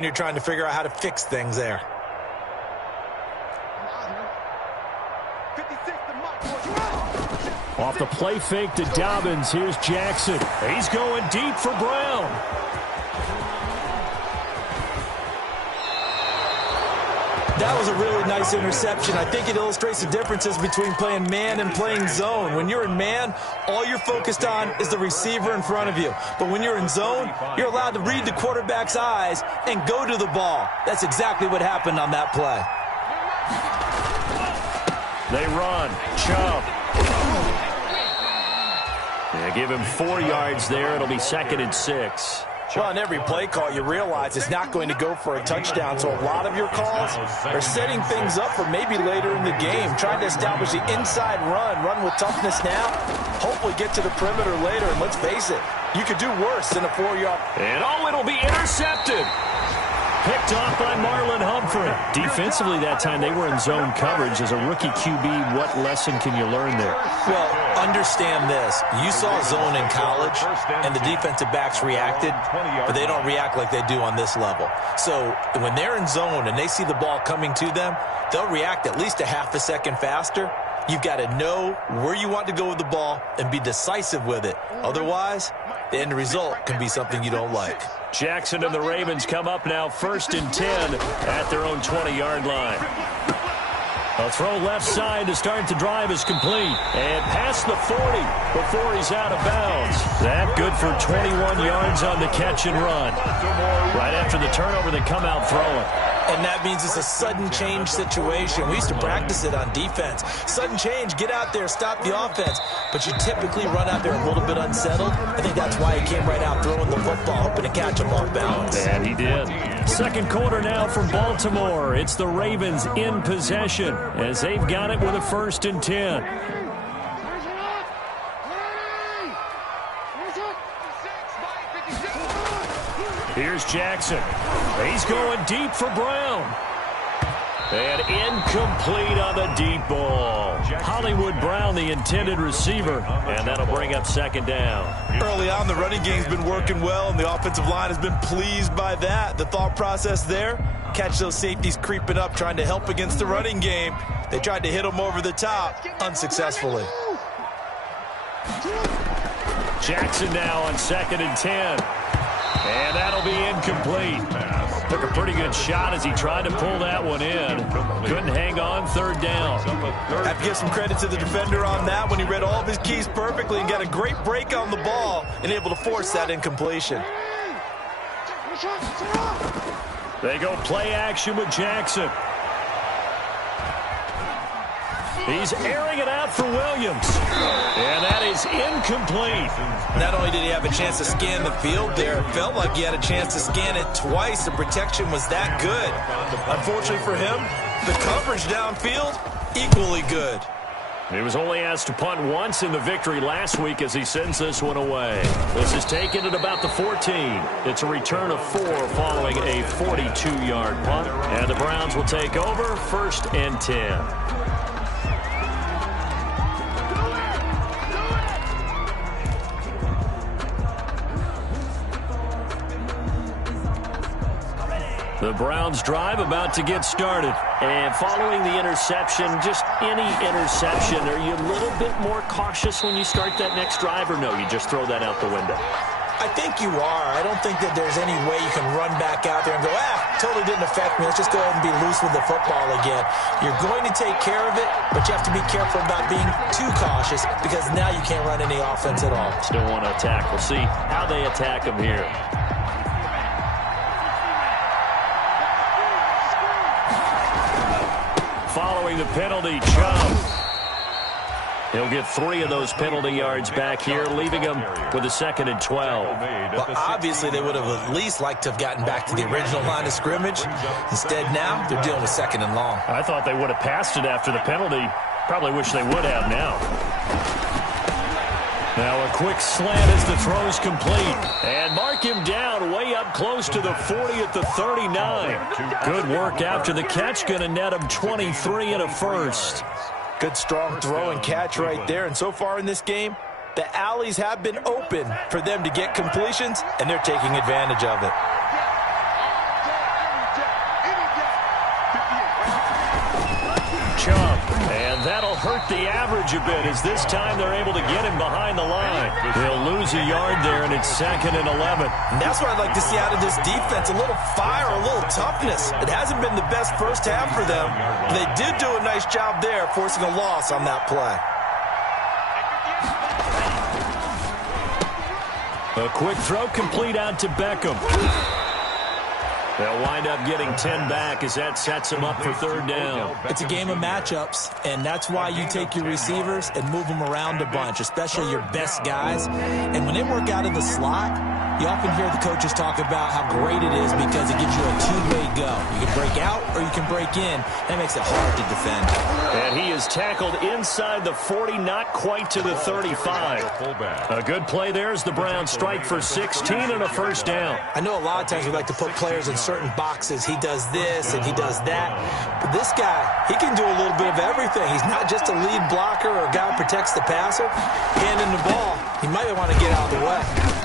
You're trying to figure out how to fix things there. Off the play fake to Dobbins. Here's Jackson. He's going deep for Brown. That was a really nice interception. I think it illustrates the differences between playing man and playing zone. When you're in man, all you're focused on is the receiver in front of you. But when you're in zone, you're allowed to read the quarterback's eyes and go to the ball. That's exactly what happened on that play. They run. Chubb. They give him 4 yards there. It'll be 2nd and 6. Well, on every play call, you realize it's not going to go for a touchdown, so a lot of your calls are setting things up for maybe later in the game, trying to establish the inside run with toughness now, hopefully get to the perimeter later, and let's face it, you could do worse than a 4-yard. And it'll be intercepted. Picked off by Marlon Humphrey. Defensively that time, they were in zone coverage. As a rookie QB, what lesson can you learn there? Well, understand this. You saw zone in college, and the defensive backs reacted, but they don't react like they do on this level. So when they're in zone and they see the ball coming to them, they'll react at least a half a second faster. You've got to know where you want to go with the ball and be decisive with it. Otherwise, the end result can be something you don't like. Jackson and the Ravens come up now 1st and 10 at their own 20-yard line. A throw left side to start the drive is complete. And past the 40 before he's out of bounds. That good for 21 yards on the catch and run. Right after the turnover, they come out throwing. And that means it's a sudden change situation. We used to practice it on defense. Sudden change, get out there, stop the offense. But you typically run out there a little bit unsettled. I think that's why he came right out throwing the football, hoping to catch him off balance. And he did. Second quarter now from Baltimore. It's the Ravens in possession as they've got it with a 1st and 10. Here's Jackson. He's going deep for Brown. And incomplete on the deep ball. Hollywood Brown, the intended receiver, and that'll bring up 2nd down. Early on, the running game's been working well, and the offensive line has been pleased by that. The thought process there, catch those safeties creeping up, trying to help against the running game. They tried to hit them over the top, unsuccessfully. Jackson now on 2nd and 10. And that'll be incomplete. Took a pretty good shot as he tried to pull that one in. Couldn't hang on, 3rd down. Have to give some credit to the defender on that when he read all of his keys perfectly and got a great break on the ball and able to force that incompletion. They go play action with Jackson. He's airing it out for Williams. And that is incomplete. Not only did he have a chance to scan the field there, it felt like he had a chance to scan it twice. The protection was that good. Unfortunately for him, the coverage downfield, equally good. He was only asked to punt once in the victory last week as he sends this one away. This is taken at about the 14. It's a return of 4 following a 42-yard punt. And the Browns will take over 1st and 10. The Browns drive about to get started. And following the interception, just any interception, are you a little bit more cautious when you start that next drive, or no, you just throw that out the window? I think you are. I don't think that there's any way you can run back out there and go, totally didn't affect me. Let's just go ahead and be loose with the football again. You're going to take care of it, but you have to be careful about being too cautious because now you can't run any offense at all. Still want to attack. We'll see how they attack them here. Following the penalty, Chubb. He'll get 3 of those penalty yards back here, leaving him with a 2nd and 12. Well, obviously, they would have at least liked to have gotten back to the original line of scrimmage. Instead, now, they're dealing with 2nd and long. I thought they would have passed it after the penalty. Probably wish they would have now. Now a quick slant as the throw's complete. And mark him down way up close to the 40 at the 39. Good work after the catch. Going to net him 23 and a first. Good strong throw and catch right there. And so far in this game, the alleys have been open for them to get completions, and they're taking advantage of it. hurt the average a bit as this time they're able to get him behind the line. He'll lose a yard there, and it's 2nd and 11. And that's what I'd like to see out of this defense, a little fire, a little toughness. It hasn't been the best first half for them. They did do a nice job there, forcing a loss on that play. A quick throw complete out to Beckham. They'll wind up getting 10 back as that sets them up for 3rd down. It's a game of matchups, and that's why you take your receivers and move them around a bunch, especially your best guys. And when they work out of the slot, you often hear the coaches talk about how great it is because it gives you a two-way go. You can break out or you can break in. That makes it hard to defend. And he is tackled inside the 40, not quite to the 35. A good play there as the Browns strike for 16 and a 1st down. I know a lot of times we like to put players in certain boxes. He does this and he does that. But this guy, he can do a little bit of everything. He's not just a lead blocker or a guy who protects the passer. Handing the ball, he might want to get out of the way.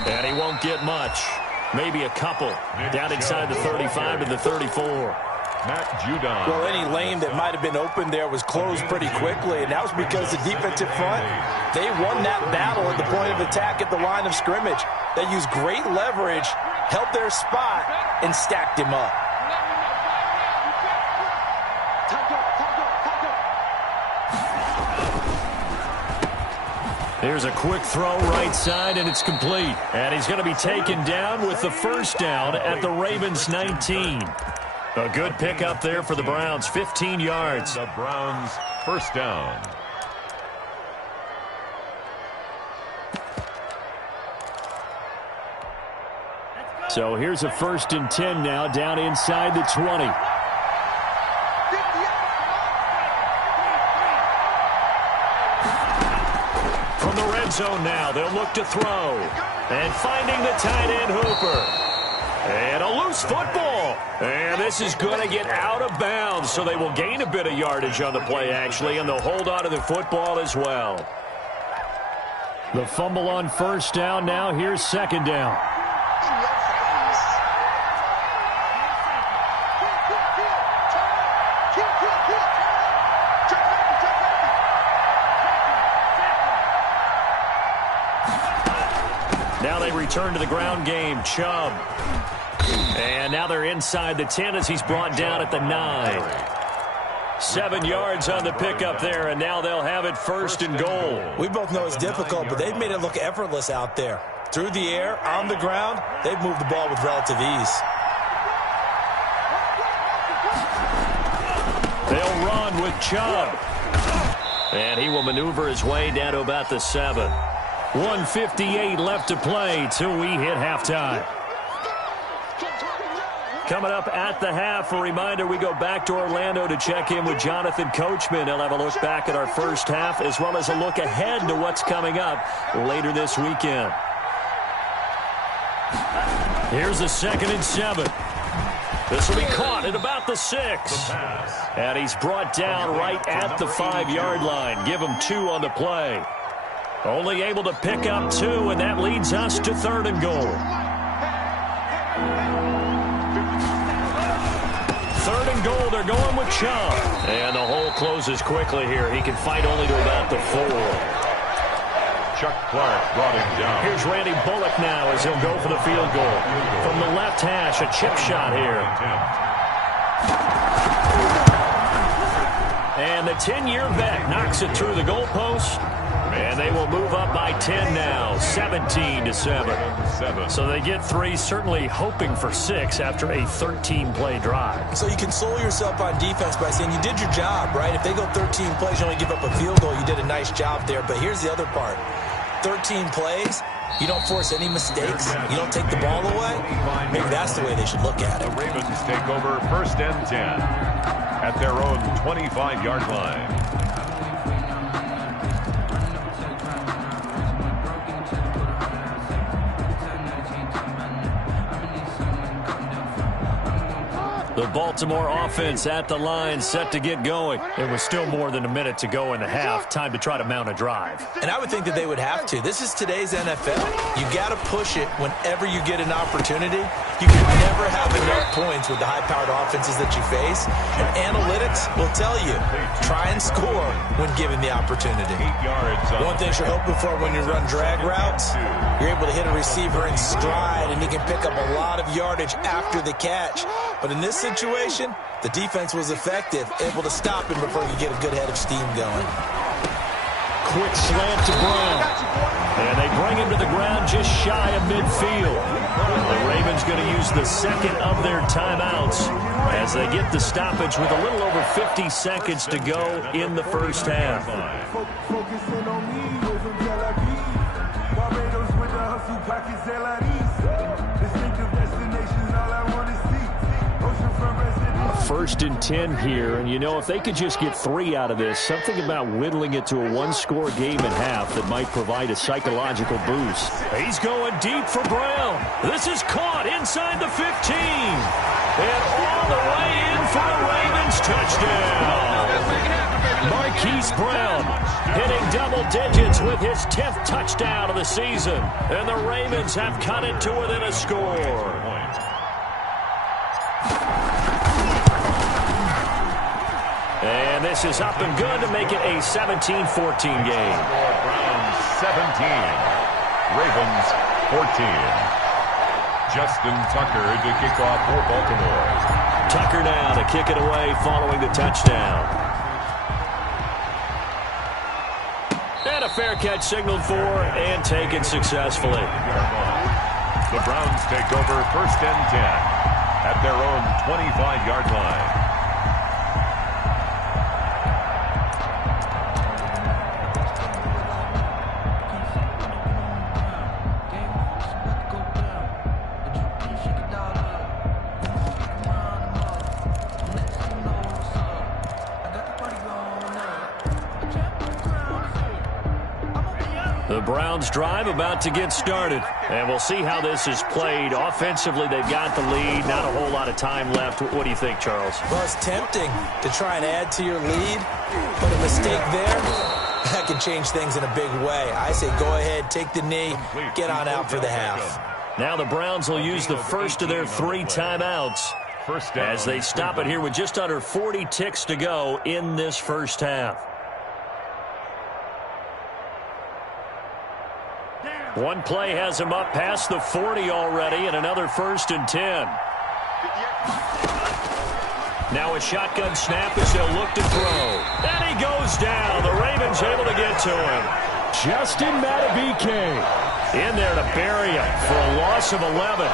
And he won't get much. Maybe a couple. Down inside the 35 to the 34. Matt Judon. Well, any lane that might have been open there was closed pretty quickly, and that was because the defensive front, they won that battle at the point of attack at the line of scrimmage. They used great leverage, held their spot, and stacked him up. Here's a quick throw right side, and it's complete. And he's going to be taken down with the 1st down at the Ravens 19. A good pickup there for the Browns, 15 yards. The Browns' 1st down. So here's a 1st and 10 now, down inside the 20. From the red zone now, they'll look to throw. And finding the tight end Hooper. And a loose football. And this is going to get out of bounds, so they will gain a bit of yardage on the play, actually, and they'll hold on to the football as well. The fumble on 1st down now. Here's 2nd down. Now they return to the ground game. Chubb. And now they're inside the 10 as he's brought down at the 9. 7 yards on the pickup there, and now they'll have it 1st and goal. We both know it's difficult, but they've made it look effortless out there. Through the air, on the ground, they've moved the ball with relative ease. They'll run with Chubb. And he will maneuver his way down to about the 7. 1:58 left to play till we hit halftime. Coming up at the half, a reminder, we go back to Orlando to check in with Jonathan Coachman. He'll have a look back at our first half as well as a look ahead to what's coming up later this weekend. Here's a 2nd and 7. This will be caught at about the 6. And he's brought down right at the 5-yard line. Give him 2 on the play. Only able to pick up 2, and that leads us to 3rd and goal. 3rd and goal, they're going with Chubb. And the hole closes quickly here. He can fight only to about the 4. Chuck Clark brought him down. Here's Randy Bullock now as he'll go for the field goal. From the left hash, a chip shot here. And the 10-year vet knocks it through the goalpost. And they will move up by 10 now, 17-7. So they get 3, certainly hoping for 6 after a 13-play drive. So you console yourself on defense by saying you did your job, right? If they go 13 plays, you only give up a field goal, you did a nice job there. But here's the other part. 13 plays, you don't force any mistakes, you don't take the ball away. Maybe that's the way they should look at it. The Ravens take over 1st and 10 at their own 25-yard line. The Baltimore offense at the line, set to get going. It was still more than a minute to go in the half. Time to try to mount a drive. And I would think that they would have to. This is today's NFL. You got to push it whenever you get an opportunity. You can never have enough points with the high-powered offenses that you face. And analytics will tell you, try and score when given the opportunity. One thing you're hoping for when you run drag routes, you're able to hit a receiver in stride, and he can pick up a lot of yardage after the catch. But in this situation, the defense was effective, able to stop him before he could get a good head of steam going. Quick slant to Brown. And they bring him to the ground just shy of midfield. The Ravens going to use the second of their timeouts as they get the stoppage with a little over 50 seconds to go in the first half. First and 10 here, and you know, if they could just get 3 out of this, something about whittling it to a one-score game at half that might provide a psychological boost. He's going deep for Brown. This is caught inside the 15. And all the way in for the Ravens touchdown. Marquise Brown hitting double digits with his 10th touchdown of the season. And the Ravens have cut it to within a score. And this is up and good to make it a 17-14 game. Browns 17, Ravens 14. Justin Tucker to kick off for Baltimore. Tucker now to kick it away following the touchdown. And a fair catch signaled for and taken successfully. The Browns take over first and 10 at their own 25-yard line. The Browns drive about to get started, and we'll see how this is played. Offensively, they've got the lead. Not a whole lot of time left. What do you think, Charles? Well, it's tempting to try and add to your lead, but a mistake there, that can change things in a big way. I say go ahead, take the knee, get on out for the half. Now the Browns will use the first of their 3 timeouts as they stop it here with just under 40 ticks to go in this first half. One play has him up past the 40 already, and another first and 10. Now a shotgun snap as they'll look to throw. And he goes down. The Ravens able to get to him. Justin Matabike in there to bury him for a loss of 11.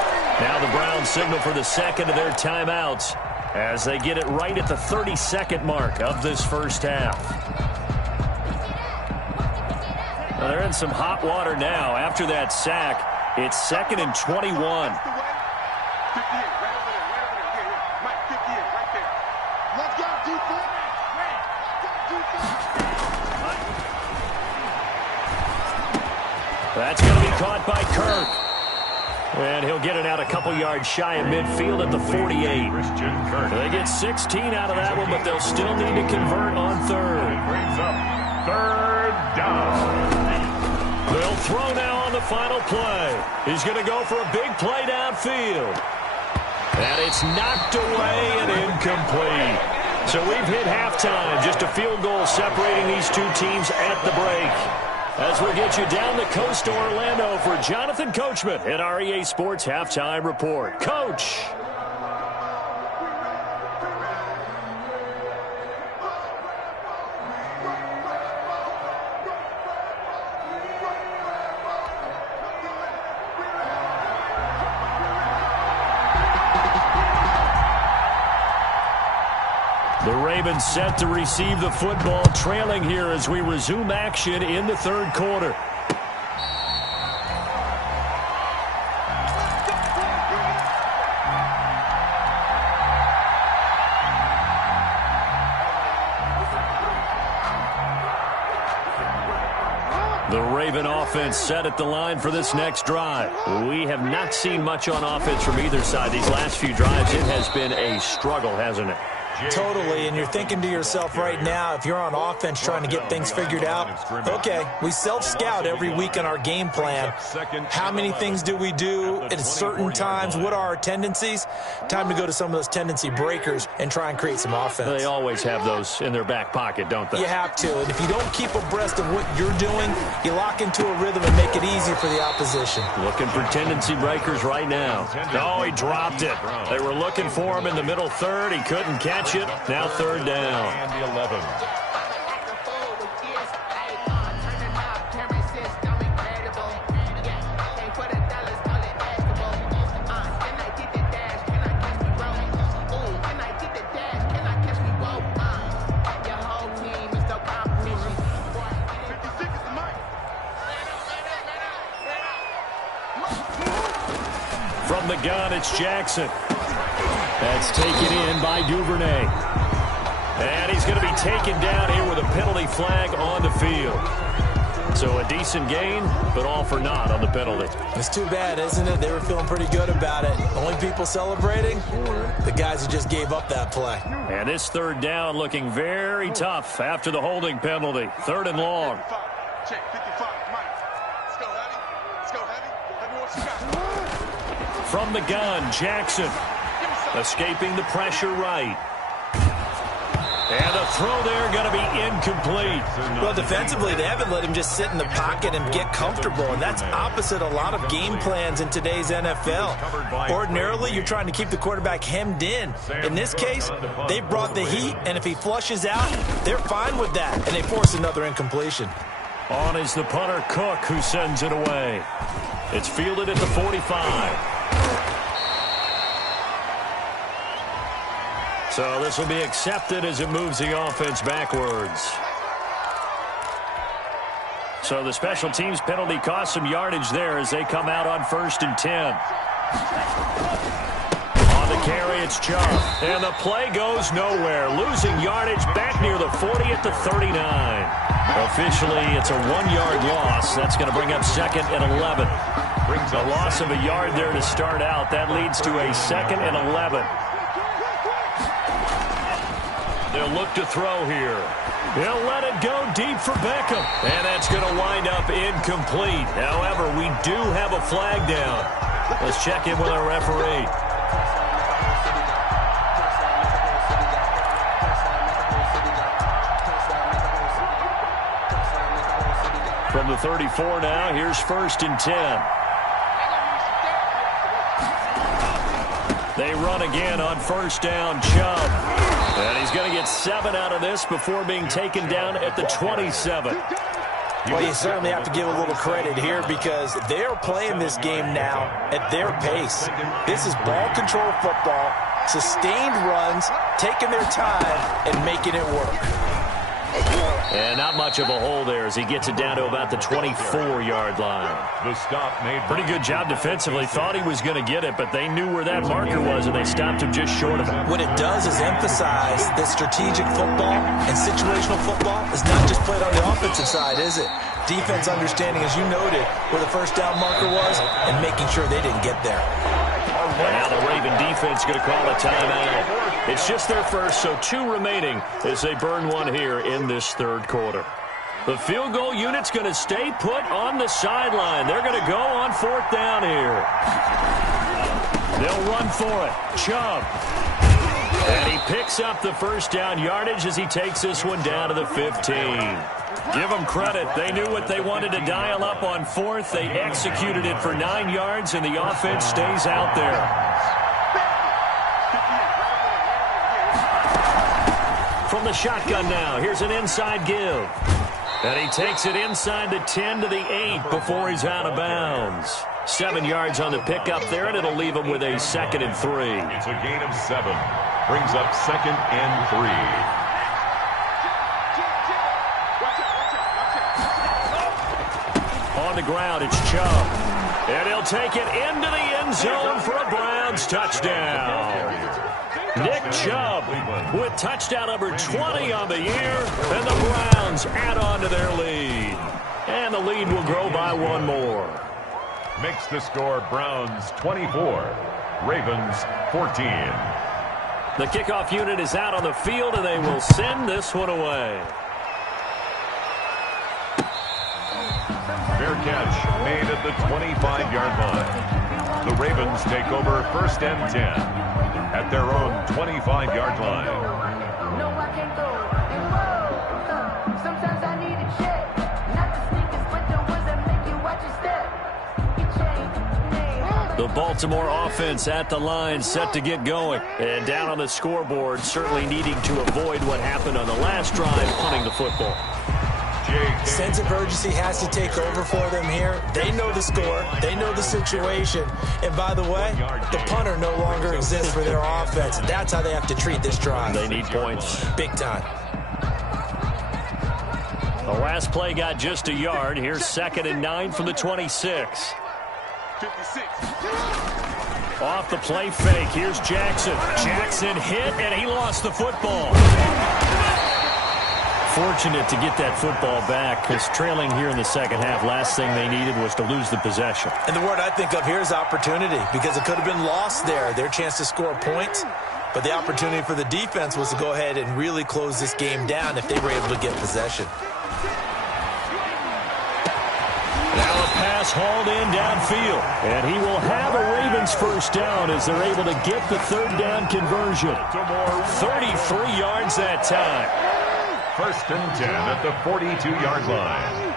Now the Browns signal for the second of their timeouts as they get it right at the 30-second mark of this first half. Well, they're in some hot water now. After that sack, it's 2nd and 21. That's going to be caught by Kirk. And he'll get it out a couple yards shy of midfield at the 48. They get 16 out of that one, but they'll still need to convert on third. Brings up third down. They'll throw now on the final play. He's going to go for a big play downfield. And it's knocked away and incomplete. So we've hit halftime. Just a field goal separating these two teams at the break. As we get you down the coast to Orlando for Jonathan Coachman at our EA Sports Halftime Report. Coach. The Ravens set to receive the football, trailing here as we resume action in the third quarter. The Raven offense set at the line for this next drive. We have not seen much on offense from either side these last few drives. It has been a struggle, hasn't it? Totally, and you're thinking to yourself right now, if you're on offense trying to get things figured out, okay, we self-scout every week on our game plan. How many things do we do at certain times? What are our tendencies? Time to go to some of those tendency breakers and try and create some offense. They always have those in their back pocket, don't they? You have to, and if you don't keep abreast of what you're doing, you lock into a rhythm and make it easy for the opposition. Looking for tendency breakers right now. Oh, he dropped it. They were looking for him in the middle third. He couldn't catch it. Now third down. And the 11. From the gun, it's Jackson. That's taken in by Duvernay. And he's going to be taken down here with a penalty flag on the field. So a decent gain, but all for naught on the penalty. It's too bad, isn't it? They were feeling pretty good about it. Only people celebrating, the guys who just gave up that play. And this third down looking very tough after the holding penalty. Third and long. From the gun, Jackson. Escaping the pressure right. And the throw there going to be incomplete. Well, defensively, they haven't let him just sit in the pocket and get comfortable, and that's opposite a lot of game plans in today's NFL. Ordinarily, you're trying to keep the quarterback hemmed in. In this case, they brought the heat, and if he flushes out, they're fine with that, and they force another incompletion. On is the punter, Cook, who sends it away. It's fielded at the 45. So this will be accepted as it moves the offense backwards. So the special teams penalty cost some yardage there as they come out on 1st and 10. On the carry, it's Chubb. And the play goes nowhere. Losing yardage back near the 40 at the 39. Officially, it's a 1-yard loss. That's going to bring up 2nd and 11. A loss of a yard there to start out. That leads to a 2nd and 11. They'll look to throw here. They'll let it go deep for Beckham. And that's going to wind up incomplete. However, we do have a flag down. Let's check in with our referee. From the 34 now, here's 1st and 10. They run again on 1st down, Chubb. And he's going to get 7 out of this before being taken down at the 27. Well, you certainly have to give a little credit here because they're playing this game now at their pace. This is ball control football, sustained runs, taking their time, and making it work. And not much of a hole there as he gets it down to about the 24-yard line. The stop made. Pretty good job defensively. Thought he was going to get it, but they knew where that marker was, and they stopped him just short of it. What it does is emphasize that strategic football and situational football is not just played on the offensive side, is it? Defense understanding, as you noted, where the 1st down marker was and making sure they didn't get there. And now the Raven defense going to call a timeout. It's just their first, so 2 remaining as they burn one here in this 3rd quarter. The field goal unit's going to stay put on the sideline. They're going to go on 4th down here. They'll run for it. Chubb. And he picks up the 1st down yardage as he takes this one down to the 15. Give them credit. They knew what they wanted to dial up on 4th. They executed it for 9 yards, and the offense stays out there. From the shotgun now, here's an inside give. And he takes it inside the 10 to the 8 before he's out of bounds. 7 yards on the pickup there, and it'll leave him with a 2nd and 3. It's a gain of 7. Brings up 2nd and 3. On the ground, it's Chubb. And he'll take it into the end zone for a Browns touchdown. Nick Chubb with touchdown number 20 on the year, and the Browns add on to their lead. And the lead will grow by one more. Makes the score Browns 24, Ravens 14. The kickoff unit is out on the field, and they will send this one away. Fair catch made at the 25-yard line. The Ravens take over 1st and 10 at their own 25-yard line. No, I can't go. Sometimes I need a check. Not the sneakers, but the ones that make you watch your step. The Baltimore offense at the line, set to get going. And down on the scoreboard, certainly needing to avoid what happened on the last drive, punting the football. Sense of urgency has to take over for them here. They know the score. They know the situation. And by the way, the punter no longer exists for their offense. That's how they have to treat this drive. They need points. Big time. The last play got just a yard. Here's 2nd and 9 from the 26. 56. Off the play fake. Here's Jackson. Jackson hit, and he lost the football. Fortunate to get that football back, because trailing here in the second half, last thing they needed was to lose the possession. And the word I think of here is opportunity, because it could have been lost there, their chance to score points. But the opportunity for the defense was to go ahead and really close this game down if they were able to get possession. Now a pass hauled in downfield, and he will have a Ravens first down as they're able to get the 3rd down conversion. 33 yards that time. 1st and 10 at the 42-yard line.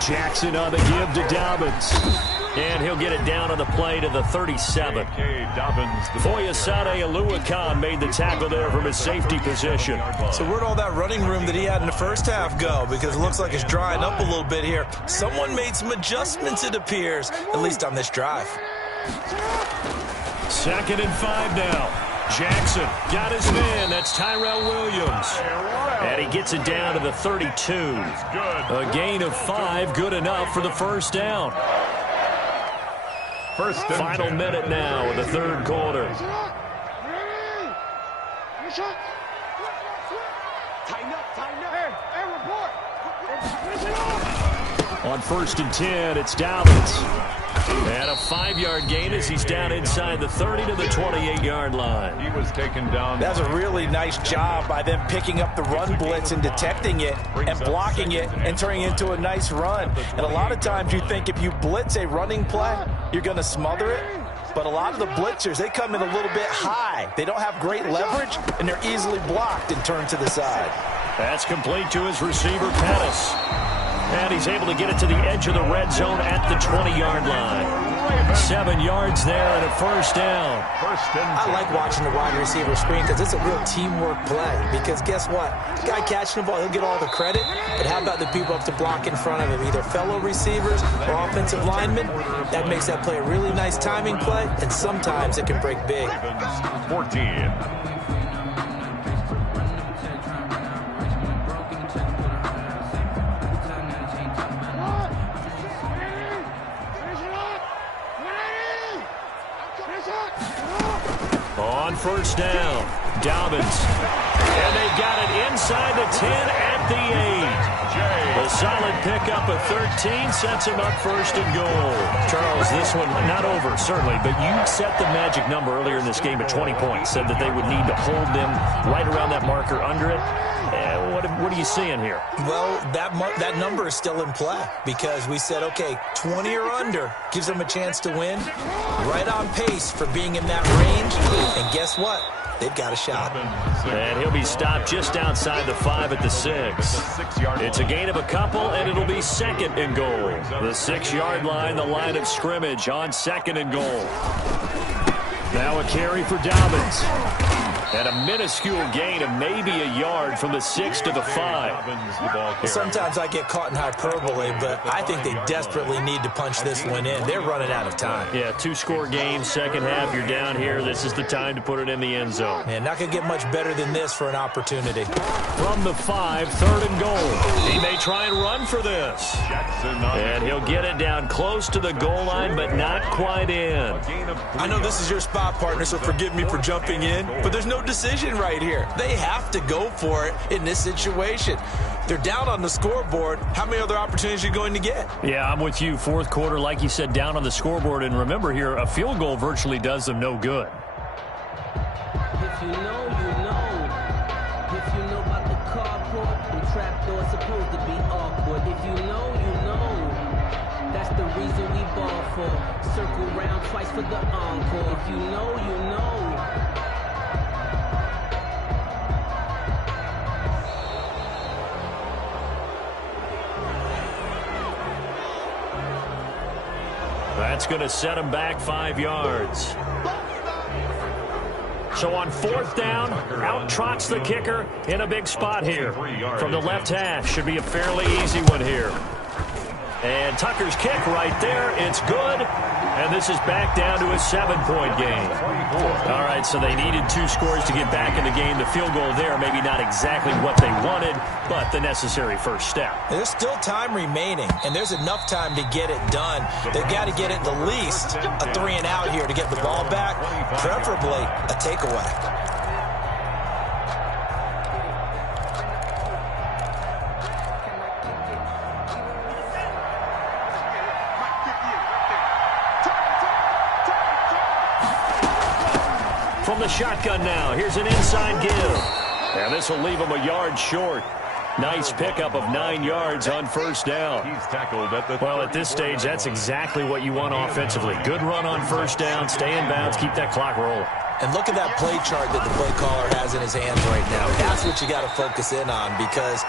Jackson on the give to Dobbins. And he'll get it down on the play to the 37. Foyesade Oluwakan made the tackle there from his safety position. So where'd all that running room that he had in the first half go? Because it looks like it's drying up a little bit here. Someone made some adjustments, it appears, at least on this drive. 2nd and 5 now. Jackson got his man. That's Tyrell Williams. And he gets it down to the 32. A gain of 5, good enough for the first down. Final minute now in the 3rd quarter. On 1st and 10, it's Dobbins. And a 5-yard gain as he's down inside the 30 to the 28-yard line. He was taken down. That's a really nice job by them picking up the run blitz and detecting it and blocking it and turning it into a nice run. And a lot of times you think if you blitz a running play, you're going to smother it. But a lot of the blitzers, they come in a little bit high. They don't have great leverage, and they're easily blocked and turned to the side. That's complete to his receiver, Pettis. And he's able to get it to the edge of the red zone at the 20-yard line. 7 yards there and a first down. I like watching the wide receiver screen because it's a real teamwork play. Because guess what? The guy catching the ball, he'll get all the credit. But how about the people up to block in front of him? Either fellow receivers or offensive linemen. That makes that play a really nice timing play. And sometimes it can break big. 14. On first down, Dobbins. And they got it inside the 10 at the 8. A solid pickup of 13 sets him up 1st and goal. Charles, this one not over, certainly, but you set the magic number earlier in this game at 20 points. Said that they would need to hold them right around that marker under it. What are you seeing here? Well, that number is still in play because we said, okay, 20 or under gives them a chance to win. Right on pace for being in that range. And guess what? They've got a shot. And he'll be stopped just outside the 5 at the 6. It's a gain of a couple, and it'll be 2nd and goal. The 6-yard line, the line of scrimmage on 2nd and goal. Now a carry for Dobbins. And a minuscule gain of maybe a yard from the 6 to the 5. Sometimes I get caught in hyperbole, but I think they desperately need to punch this one in. They're running out of time. Yeah, 2-score game, second half, you're down here. This is the time to put it in the end zone. Man, not going to get much better than this for an opportunity. From the 5, 3rd and goal. He may try and run for this. And he'll get it down close to the goal line, but not quite in. I know this is your spot, partner, so forgive me for jumping in, but there's no decision right here. They have to go for it in this situation. They're down on the scoreboard. How many other opportunities are you going to get? Yeah, I'm with you. Fourth quarter, like you said, down on the scoreboard. And remember here, a field goal virtually does them no good. If you know, you know. If you know about the carport, and trapdoors supposed to be awkward. If you know, you know. That's the reason we ball for. Circle round twice for the encore. If you know, you know. That's going to set him back 5 yards. So on fourth down, out trots the kicker in a big spot here. From the left hash, should be a fairly easy one here. And Tucker's kick right there, it's good. And this is back down to a 7-point game. All right, so they needed 2 scores to get back in the game. The field goal there, maybe not exactly what they wanted, but the necessary first step. There's still time remaining, and there's enough time to get it done. They've got to get it at least a 3-and-out here to get the ball back, preferably a takeaway. From the shotgun now, here's an inside give. And this will leave him a yard short. Nice pickup of 9 yards on first down. He's tackled at the Well, at this stage, that's exactly what you want offensively. Good run on first down, stay in bounds, keep that clock rolling. And look at that play chart that the play caller has in his hands right now. That's what you got to focus in on, because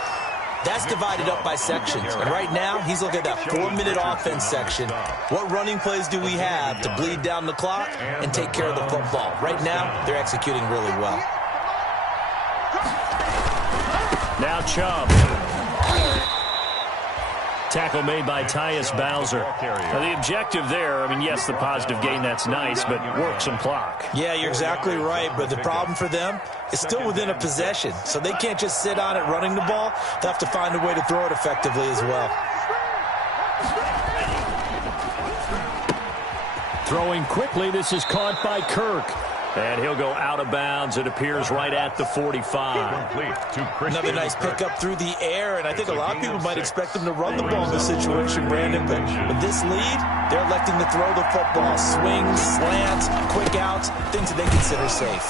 that's divided up by sections. And right now, he's looking at that 4-minute offense section. What running plays do we have to bleed down the clock and take care of the football? Right now, they're executing really well. Now Chubb. Tackle made by Tyus Bowser. Now the objective there, I mean, yes, the positive gain, that's nice, but work some clock. Yeah, you're exactly right, but the problem for them is still within a possession, so they can't just sit on it running the ball. They'll have to find a way to throw it effectively as well. Throwing quickly, this is caught by Kirk. And he'll go out of bounds. It appears right at the 45. Another nice pickup through the air, and I think a lot of people might expect them to run the ball in this situation, Brandon, but with this lead, they're electing to throw the football. Swings, slants, quick outs, things that they consider safe.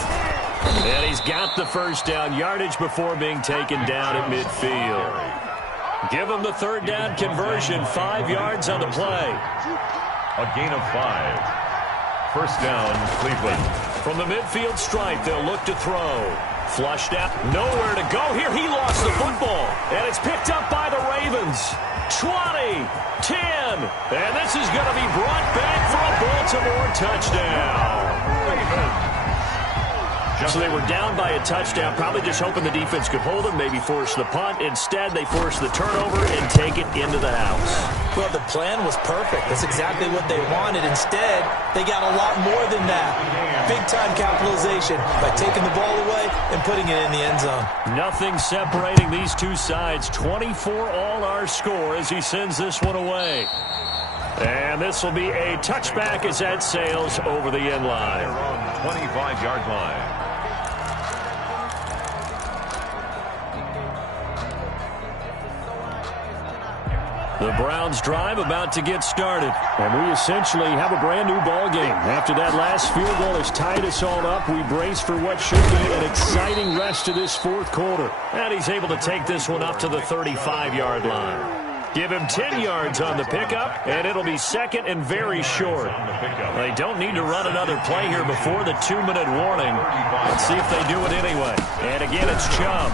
And he's got the first down yardage before being taken down at midfield. Give him the third down conversion, 5 yards on the play. A gain of 5. First down, Cleveland. From the midfield stripe, they'll look to throw. Flushed out, nowhere to go here. He lost the football, and it's picked up by the Ravens. 20, 10, and this is going to be brought back for a Baltimore touchdown. Ravens. So they were down by a touchdown, probably just hoping the defense could hold them, maybe force the punt. Instead, they force the turnover and take it into the house. Well, the plan was perfect. That's exactly what they wanted. Instead, they got a lot more than that. Big-time capitalization by taking the ball away and putting it in the end zone. Nothing separating these two sides. 24 all our score as he sends this one away. And this will be a touchback as that sails over the end line. 25-yard line. The Browns drive about to get started. And we essentially have a brand new ball game. After that last field goal has tied us all up, we brace for what should be an exciting rest of this fourth quarter. And he's able to take this one up to the 35-yard line. Give him 10 yards on the pickup, and it'll be second and very short. They don't need to run another play here before the 2-minute warning. Let's see if they do it anyway. And again, it's Chubb.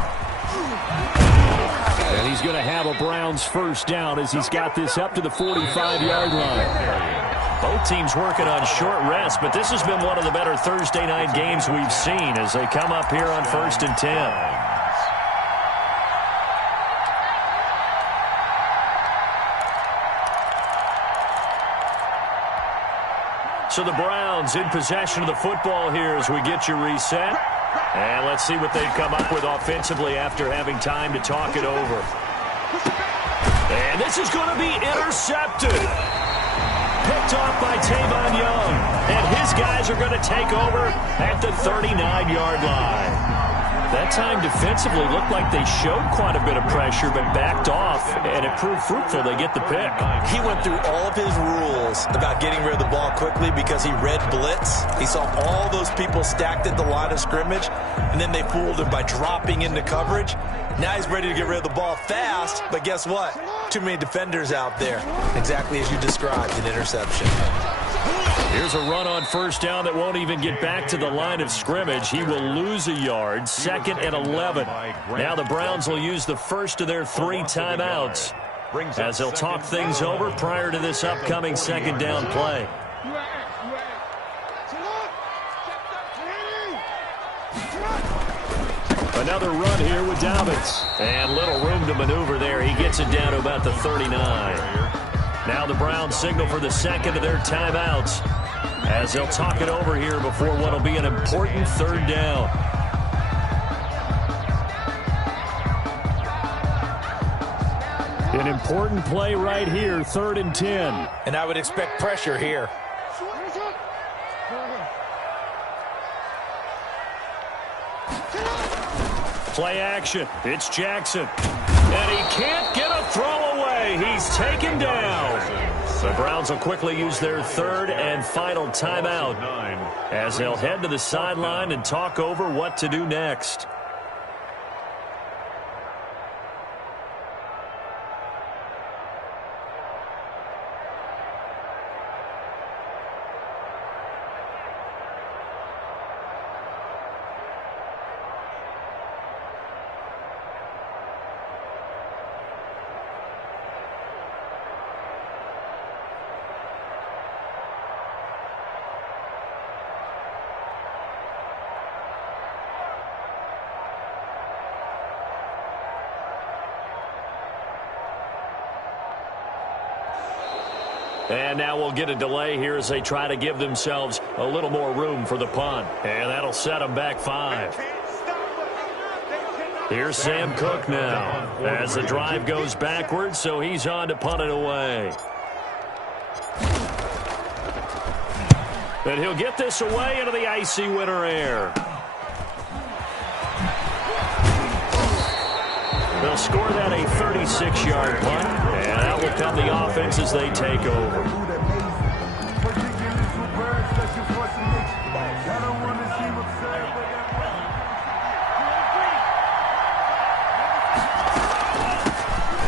And he's going to have a Browns first down as he's got this up to the 45-yard line. Both teams working on short rest, but this has been one of the better Thursday night games we've seen as they come up here on 1st and 10. So the Browns in possession of the football here as we get you reset. And let's see what they've come up with offensively after having time to talk it over. And this is going to be intercepted. Picked off by Tavon Young. And his guys are going to take over at the 39-yard line. That time defensively looked like they showed quite a bit of pressure but backed off, and it proved fruitful. They get the pick. He went through all of his rules about getting rid of the ball quickly because he read blitz. He saw all those people stacked at the line of scrimmage, and then they fooled him by dropping into coverage. Now he's ready to get rid of the ball fast, but guess what? Too many defenders out there. Exactly as you described, an interception. Here's a run on first down that won't even get back to the line of scrimmage. He will lose a yard, 2nd and 11. Now the Browns will use the first of their 3 timeouts as they'll talk things over prior to this upcoming 2nd down play. Another run here with Dobbins. And little room to maneuver there. He gets it down to about the 39. Now the Browns signal for the 2nd of their timeouts as they'll talk it over here before what will be an important 3rd down. An important play right here, 3rd and 10. And I would expect pressure here. Play action. It's Jackson. And he can't get a throw away. He's taken down. The Browns will quickly use their 3rd and final timeout as they'll head to the sideline and talk over what to do next. And now we'll get a delay here as they try to give themselves a little more room for the punt. And that'll set them back 5. Here's Sam Cook now as the drive goes backwards, so he's on to punt it away. And he'll get this away into the icy winter air. They'll score that a 36-yard punt, and that will come the offense as they take over.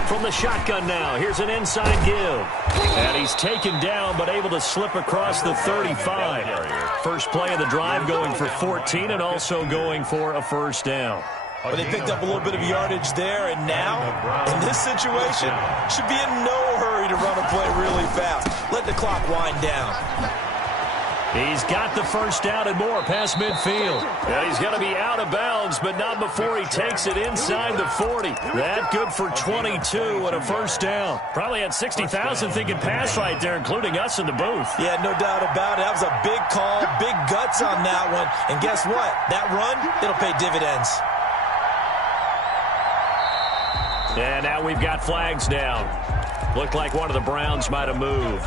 From the shotgun now, here's an inside give. And he's taken down, but able to slip across the 35. First play of the drive going for 14 and also going for a 1st down. But they picked up a little bit of yardage there, and now, in this situation, should be in no hurry to run a play really fast. Let the clock wind down. He's got the 1st down and more past midfield. And he's going to be out of bounds, but not before he takes it inside the 40. That good for 22 and a 1st down. Probably had 60,000 thinking pass right there, including us in the booth. Yeah, no doubt about it. That was a big call, big guts on that one. And guess what? That run, it'll pay dividends. And now we've got flags down. Looked like one of the Browns might have moved.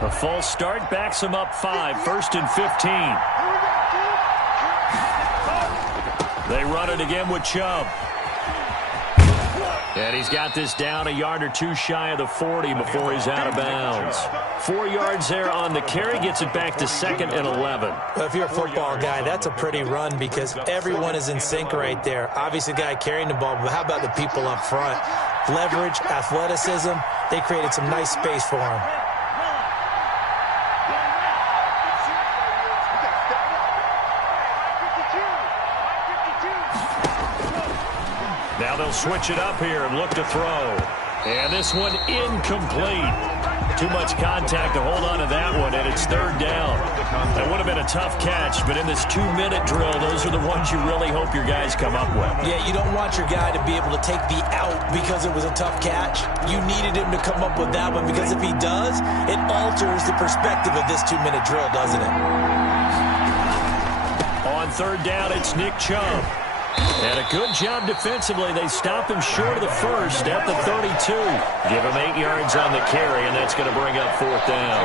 A false start backs him up 5, 1st and 15. They run it again with Chubb. And he's got this down a yard or 2 shy of the 40 before he's out of bounds. 4 yards there on the carry, gets it back to 2nd and 11. Well, if you're a football guy, that's a pretty run because everyone is in sync right there. Obviously, the guy carrying the ball, but how about the people up front? Leverage, athleticism, they created some nice space for him. Now they'll switch it up here and look to throw. And this one incomplete. Too much contact to hold on to that one, and it's 3rd down. That would have been a tough catch, but in this 2-minute drill, those are the ones you really hope your guys come up with. Yeah, you don't want your guy to be able to take the out because it was a tough catch. You needed him to come up with that one because if he does, it alters the perspective of this 2-minute drill, doesn't it? On third down, it's Nick Chubb. And a good job defensively. They stop him short of the first at the 32. Give him 8 yards on the carry, and that's going to bring up fourth down.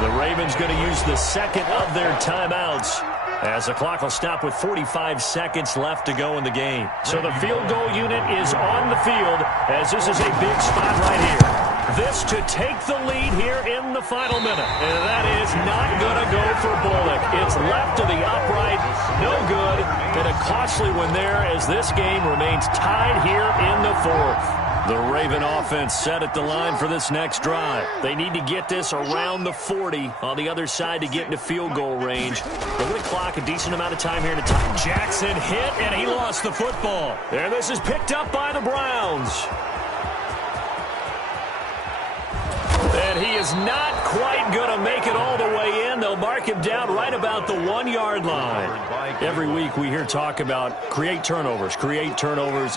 The Ravens going to use the second of their timeouts, as the clock will stop with 45 seconds left to go in the game. So the field goal unit is on the field, as this is a big spot right here. This to take the lead here in the final minute. And that is not going to go for Bullock. It's left to the upright. No good. And a costly one there, as this game remains tied here in the fourth. The Raven offense set at the line for this next drive. They need to get this around the 40 on the other side to get into field goal range. They're going to clock a decent amount of time here to time. Jackson hit, and he lost the football. And this is picked up by the Browns. And he is not quite going to make it all the way in. They'll mark him down right about the 1-yard line. Every week we hear talk about create turnovers.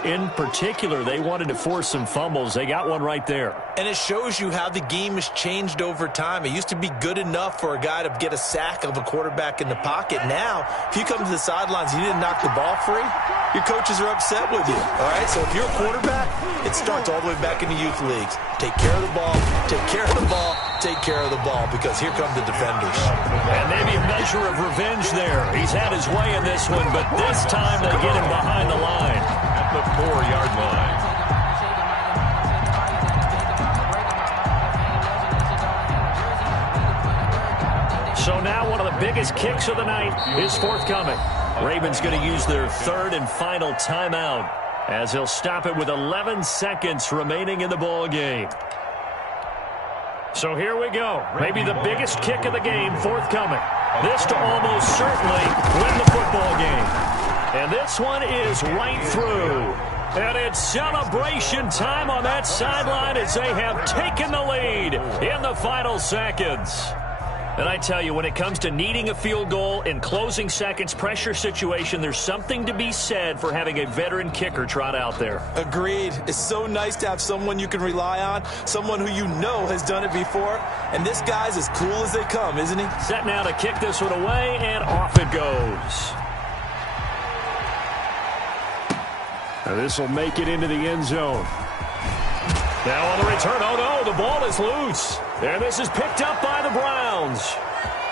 In particular, they wanted to force some fumbles. They got one right there. And it shows you how the game has changed over time. It used to be good enough for a guy to get a sack of a quarterback in the pocket. Now, if you come to the sidelines and you didn't knock the ball free, your coaches are upset with you. All right, so if you're a quarterback, it starts all the way back in the youth leagues. Take care of the ball, take care of the ball, take care of the ball, because here come the defenders. And maybe a measure of revenge there. He's had his way in this one, but this time they get him behind the line. At the 4-yard line. So now one of the biggest kicks of the night is forthcoming. Ravens going to use their third and final timeout, as he'll stop it with 11 seconds remaining in the ball game. So here we go. Maybe the biggest kick of the game forthcoming. This to almost certainly win the football game. And this one is right through. And it's celebration time on that sideline as they have taken the lead in the final seconds. And I tell you, when it comes to needing a field goal in closing seconds, pressure situation, there's something to be said for having a veteran kicker trot out there. Agreed. It's so nice to have someone you can rely on, someone who you know has done it before. And this guy's as cool as they come, isn't he? Set now to kick this one away, and off it goes. Now this will make it into the end zone. Now on the return, oh no, the ball is loose. And this is picked up by the Browns.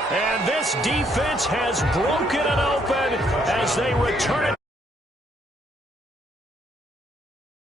And this defense has broken it open as they return it.